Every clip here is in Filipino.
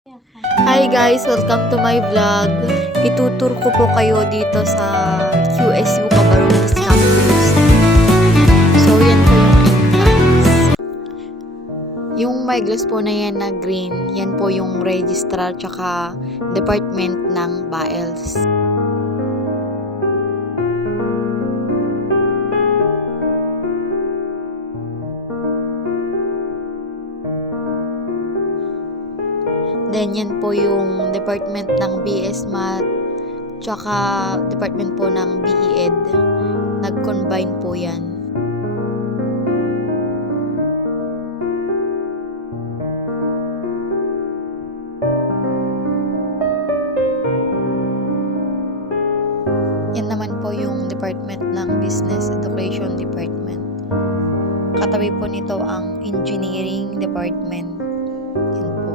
Hi guys! Welcome to my vlog. Itutur ko po kayo dito sa QSU Cabarrones Campus. So, yan po yung entrance. Yung may glass po na yan na green, yan po yung registrar tsaka department ng BAELS. Then, yan po yung department ng BS Math, tsaka department po ng BE Ed. Nag-combine po yan. Yan naman po yung department ng Business Education Department. Katabi po nito ang Engineering Department. Yan po.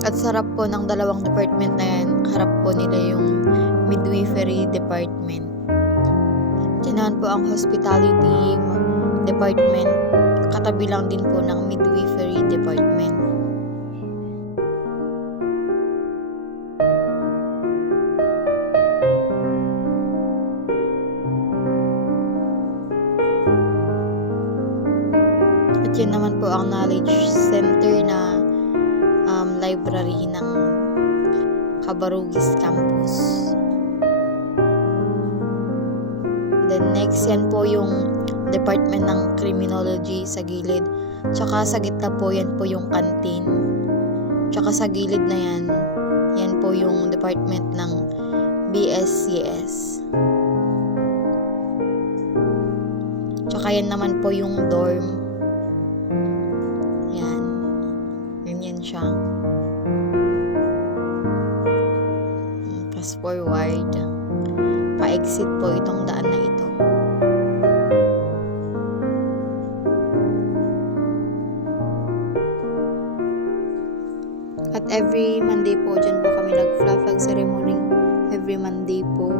At sarap po ng dalawang department na yan. Harap po nila yung Midwifery Department. Diyan po ang Hospitality Department. Katabi lang din po ng Midwifery Department. At yun naman po ang Knowledge Center na library ng Cabarrones Campus. Then next, yan po yung department ng Criminology sa gilid. Tsaka sa gitna po, yan po yung canteen. Tsaka sa gilid na yan, yan po yung department ng BSCS. Tsaka yan naman po yung dorm. Yan. Ganyan siya. Fast forward. Pa-exit po itong daan na ito. At every Monday po, dyan po kami nag-flag ceremony. Every Monday po.